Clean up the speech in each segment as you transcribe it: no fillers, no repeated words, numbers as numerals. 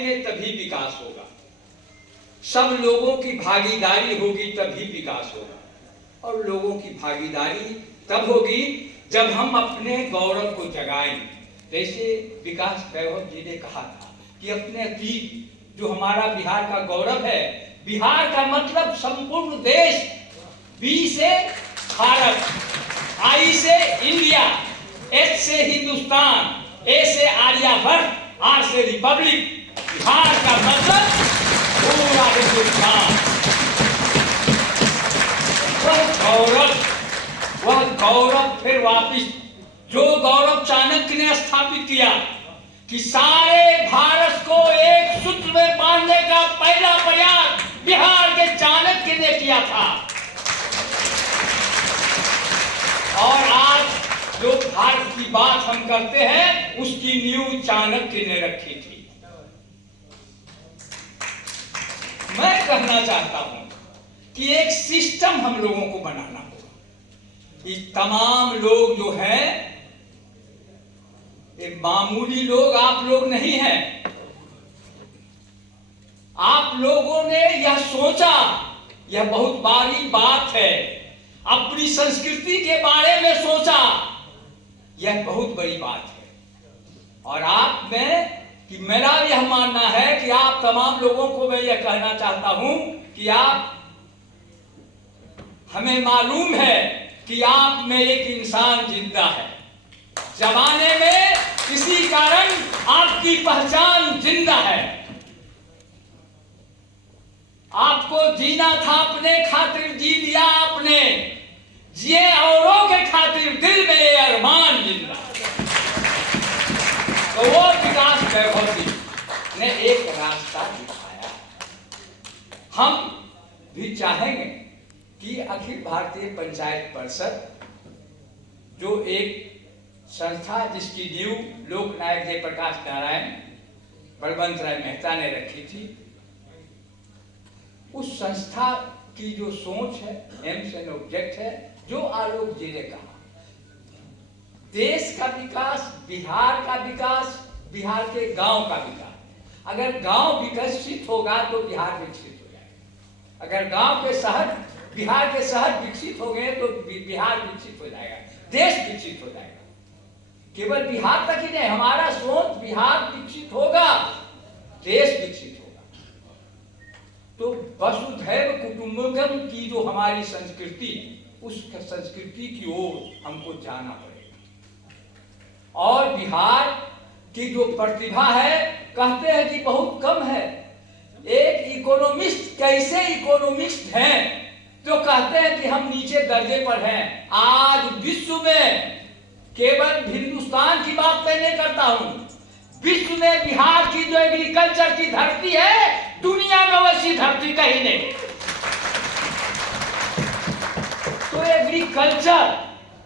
रहेंगे तभी विकास होगा, सब लोगों की भागीदारी होगी तभी विकास होगा। और लोगों की भागीदारी तब होगी जब हम अपने गौरव को जगाएं। जैसे विकास वैभव जी ने कहा था कि अपने अतीत जो हमारा बिहार का गौरव है, बिहार का मतलब संपूर्ण देश, बी से भारत, आई से इंडिया, एच से हिंदुस्तान, ए से आर्यभट्ट, आर से रिपब्लिक। बिहार का मतलब पूरा हिंदुस्तान। वह गौरव फिर वापिस, जो गौरव चाणक्य ने स्थापित किया कि सारे भारत को एक सूत्र में बांधने का पहला प्रयास बिहार के चाणक्य ने किया था। और आज जो भारत की बात हम करते हैं उसकी नींव चाणक्य ने रखी थी। मैं कहना चाहता हूं कि एक सिस्टम हम लोगों को बनाना होगा कि तमाम लोग जो हैं, एक मामूली लोग आप लोग नहीं हैं। आप लोगों ने यह सोचा, यह बहुत बड़ी बात है, अपनी संस्कृति के बारे में सोचा, यह बहुत बड़ी बात है। और आप में कि मेरा यह मानना है कि आप तमाम लोगों को मैं यह कहना चाहता हूं कि आप, हमें मालूम है कि आप में एक इंसान जिंदा है। जमाने में किसी कारण आपकी पहचान जिंदा है। आपको जीना था, अपने खातिर जी लिया आपने, जिए औरों के खातिर, दिल में ये अरमान जिंदा। तो वो विकास वैभव जी ने एक रास्ता दिखाया। हम भी चाहेंगे कि अखिल भारतीय पंचायत परिषद, जो एक संस्था जिसकी नींव लोकनायक जयप्रकाश नारायण बलवंत राय मेहता ने रखी थी, उस संस्था की जो सोच है, एम्स एंड ऑब्जेक्ट है, जो आलोक जी ने कहा, देश का विकास, बिहार का विकास, बिहार के गांव का विकास। अगर गांव विकसित होगा तो बिहार विकसित हो जाएगा। अगर गांव के शहर, बिहार के शहर विकसित हो गए तो बिहार विकसित हो जाएगा, देश विकसित हो जाएगा। केवल बिहार तक ही नहीं, हमारा सोच बिहार विकसित होगा, देश विकसित होगा। तो वसुधैव कुटुंबकम की जो हमारी संस्कृति है, उस संस्कृति की ओर हमको जाना पड़ेगा। और बिहार की जो प्रतिभा है, कहते हैं कि बहुत कम है। एक इकोनॉमिस्ट कैसे इकोनॉमिस्ट हैं तो कहते हैं कि हम नीचे दर्जे पर हैं। आज विश्व में, केवल हिंदुस्तान की बात मैं नहीं करता हूं, विश्व में बिहार की जो एग्रीकल्चर की धरती है, दुनिया में वैसी धरती कहीं नहीं। तो एग्रीकल्चर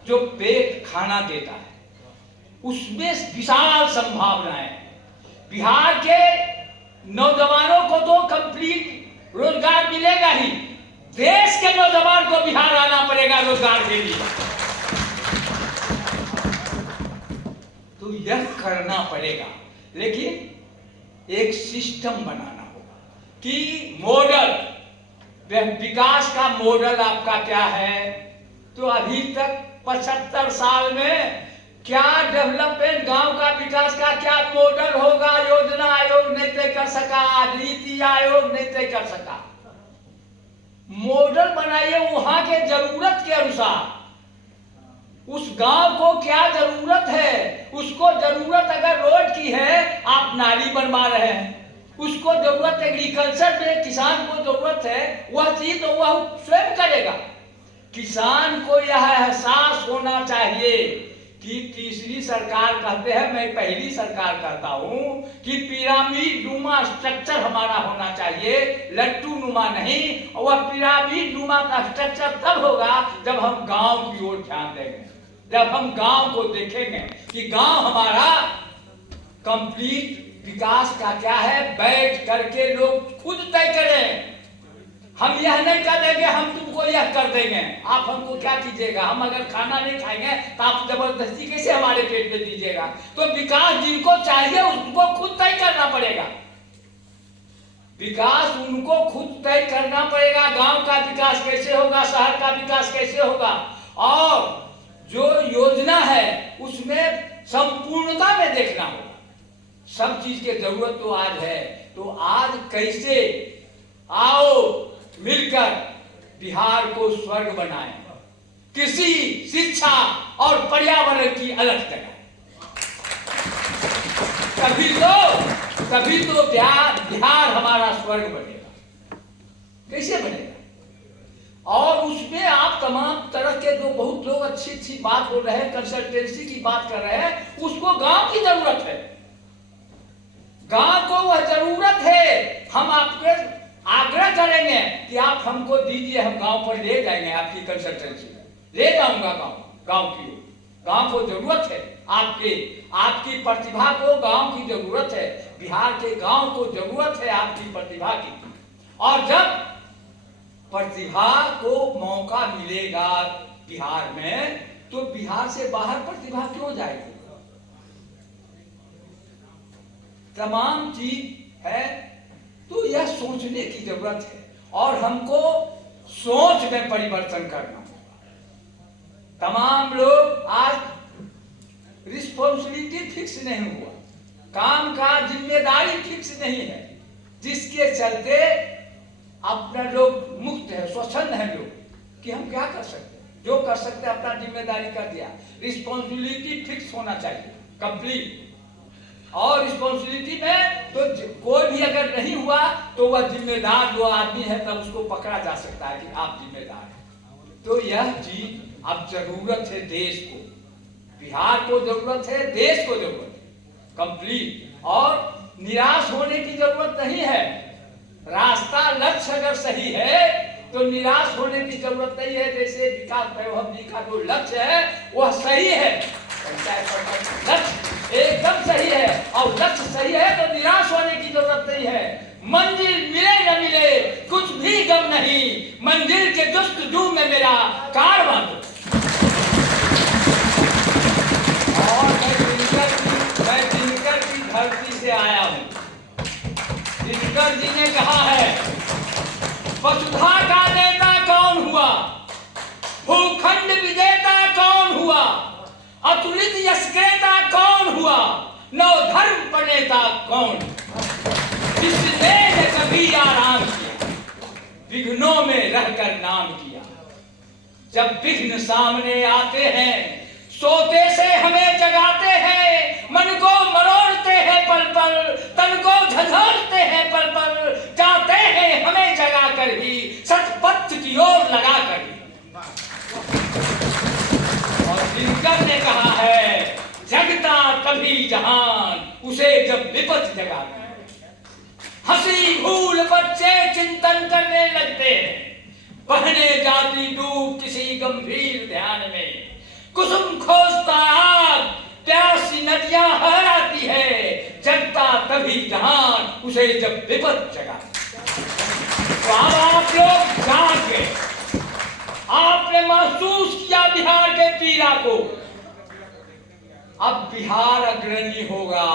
जो पेट खाना देता है, उसमें विशाल संभावनाएं। बिहार के नौजवानों को तो कंप्लीट रोजगार मिलेगा ही, देश के नौजवान को बिहार आना पड़ेगा रोजगार के लिए। तो यह करना पड़ेगा, लेकिन एक सिस्टम बनाना होगा कि मॉडल, विकास का मॉडल आपका क्या है। तो अभी तक 75 साल में क्या डेवलपमेंट, गांव का विकास का क्या मॉडल होगा, योजना आयोग नहीं तय कर सका, नीति आयोग नहीं तय कर सका। मॉडल बनाइए वहां के जरूरत के अनुसार, उस गांव को क्या जरूरत है, उसको जरूरत अगर रोड की है, आप नाली बनवा रहे हैं, उसको जरूरत एग्रीकल्चर में किसान को जरूरत है, वह चीज तो वह स्वयं करेगा। किसान को यह एहसास होना चाहिए कि तीसरी सरकार कहते हैं, मैं पहली सरकार कहता हूं कि पिरामिड नुमा स्ट्रक्चर हमारा होना चाहिए, लट्टू नुमा नहीं। और वह पिरामिड नुमा का स्ट्रक्चर तब होगा जब हम गांव की ओर ध्यान देंगे, जब हम गांव को देखेंगे कि गांव हमारा कंप्लीट विकास का क्या है, बैठ करके लोग खुद तय करें। हम यह नहीं कर देंगे, हम तुमको यह कर देंगे, आप हमको क्या कीजिएगा, हम अगर खाना नहीं खाएंगे तो आप जबरदस्ती कैसे हमारे पेट में दीजिएगा। तो विकास जिनको चाहिए उसको खुद तय करना पड़ेगा। विकास उनको खुद तय करना पड़ेगा। गांव का विकास कैसे होगा, शहर का विकास कैसे होगा, और जो योजना है उसमें संपूर्णता में देखना होगा। सब चीज की जरूरत तो आज है, तो आज कैसे आओ मिलकर बिहार को स्वर्ग बनाएं, कृषि, शिक्षा और पर्यावरण की अलग जगह। तभी तो बिहार हमारा स्वर्ग बनेगा। कैसे बनेगा? और उसमें आप तमाम तरह के जो बहुत लोग अच्छी अच्छी बात बोल रहे हैं, कंसल्टेंसी की बात कर रहे हैं, उसको गांव की जरूरत है। गांव को वह जरूरत है। हम आपके आग्रह करेंगे कि आप हमको दीजिए, हम गांव पर ले जाएंगे, आपकी कंसल्टेंसी ले जाऊंगा गांव की। गांव को जरूरत है आपकी प्रतिभा को गांव की जरूरत है। बिहार के गांव को जरूरत है आपकी प्रतिभा की। और जब प्रतिभा को मौका मिलेगा बिहार में, तो बिहार से बाहर प्रतिभा क्यों जाएगी? तमाम चीज है, तो यह सोचने की जरूरत है और हमको सोच में परिवर्तन करना होगा। तमाम लोग आज रिस्पॉन्सिबिलिटी फिक्स नहीं हुआ, काम का जिम्मेदारी फिक्स नहीं है, जिसके चलते अपना लोग मुक्त है, स्वच्छंद है लोग कि हम क्या कर सकते हैं, जो कर सकते हैं अपना जिम्मेदारी कर दिया। रिस्पॉन्सिबिलिटी फिक्स होना चाहिए, कंप्लीट। और रिस्पॉन्सिबिलिटी में तो कोई भी अगर नहीं हुआ तो वह जिम्मेदार जो आदमी है तब उसको पकड़ा जा सकता है कि आप जिम्मेदार हैं। तो यह चीज अब जरूरत है देश को, बिहार को जरूरत है, देश को जरूरत है कंप्लीट। और निराश होने की जरूरत नहीं है। रास्ता, लक्ष्य अगर सही है तो निराश होने की जरूरत नहीं है। जैसे विकास वैभव जी का जो लक्ष्य है वह सही है, लक्ष्य एकदम सही है, और लक्ष्य सही है तो निराश होने की जरूरत नहीं है। मंजिल मिले न मिले कुछ भी गम नहीं, मंजिल के जस्तजू में मेरा कारवां। और मैं दिनकर की धरती से आया हूं। दिनकर जी ने कहा है, वसुधा का नेता कौन हुआ, भूखंड विजेता कौन हुआ, अतुलित यशक्रेता कौन हुआ, नवधर्म प्रणेता कौन, जिसने न कभी आराम किया, विघ्नों में रहकर नाम किया। जब विघ्न सामने आते हैं, सोते से हमें जगाते हैं, मन को मरोड़ते हैं पल पल, तन को झंझोड़ते हैं पल पल, जाते हैं हमें जगा कर ही, सतपथ की ओर लगा कर ही। और दिनकर ने कहा है, जगता तभी जहान उसे जब विपत जगाती। हंसी भूल बच्चे चिंतन करने लगते हैं, बहने जाती डूब किसी गंभीर ध्यान में, कुसुम खोजता आग प्यासी नदियां हराती है, जगता तभी जहान उसे जब विपत जगाती। तो आप लोग जाग गए, आपने महसूस किया बिहार के पीड़ा को। अब बिहार अग्रणी होगा।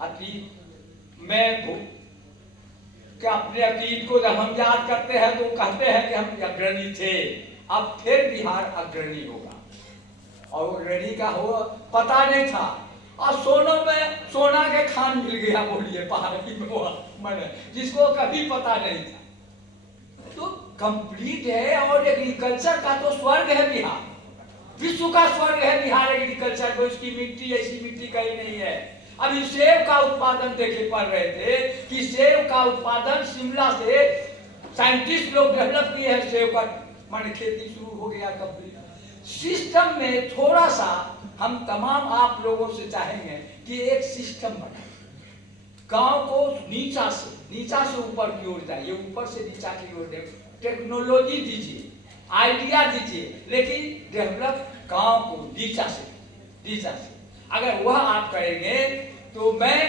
अतीत में क्या अपने अतीत को जब हम याद करते हैं तो कहते हैं कि हम अग्रणी थे। अब फिर बिहार अग्रणी होगा, और अग्रणी का हो पता नहीं था। और सोना के खान मिल गया, बोलिए पहाड़ी में मैंने, जिसको कभी पता नहीं था। तो कंप्लीट है। और एग्रीकल्चर का तो स्वर्ग है बिहार, विश्व का स्वर्ग है बिहार एग्रीकल्चर को। इसकी मिट्टी ऐसी मिट्टी कहीं नहीं है। अभी सेब का उत्पादन देखे पड़ रहे थे कि सेब का उत्पादन शिमला से साइंटिस्ट लोग डेवलप किए हैं, सेब का मान खेती शुरू हो गया कंप्लीट। सिस्टम में थोड़ा सा हम तमाम आप लोगों से चाहेंगे कि एक सिस्टम बनाए, गांव को नीचा से ऊपर की ओर जाइए, ऊपर से नीचा की ओर टेक्नोलॉजी दीजिए, आइडिया दीजिए, लेकिन डेवलप गांव को नीचा से। अगर वह आप करेंगे तो मैं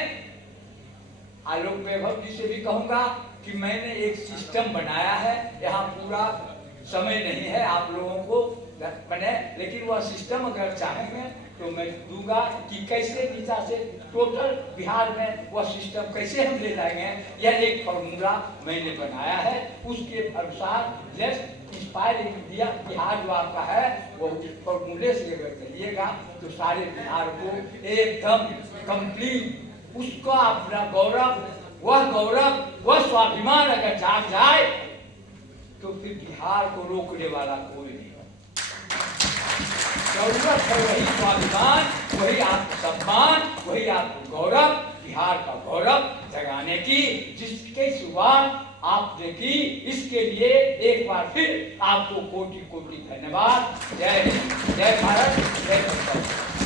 आलोक वैभव जी से भी कहूंगा कि मैंने एक सिस्टम बनाया है। यहाँ पूरा समय नहीं है आप लोगों को बने, लेकिन वह सिस्टम अगर चाहेंगे तो मैं दूंगा कि कैसे दिशा से टोटल बिहार में वह सिस्टम कैसे हम ले जाएंगे। यह एक फॉर्मूला मैंने बनाया है, उसके अनुसार लेट्स इंस्पायर इंडिया बिहार जो आपका है वो उस फॉर्मूले से अगर चलिएगा तो सारे बिहार को एकदम कंप्लीट उसका अपना गौरव, वह स्वाभिमान अगर जाग जाए तो फिर बिहार को रोकने वाला कोई नहीं। जरूरत है वही स्वाभिमान, वही आत्मसम्मान, वही आत्मगौरव, बिहार का गौरव जगाने की, जिसके शुरुआत आपने की। इसके लिए एक बार फिर आपको कोटि कोटि धन्यवाद। जय हिंद, जय भारत, जय भारत।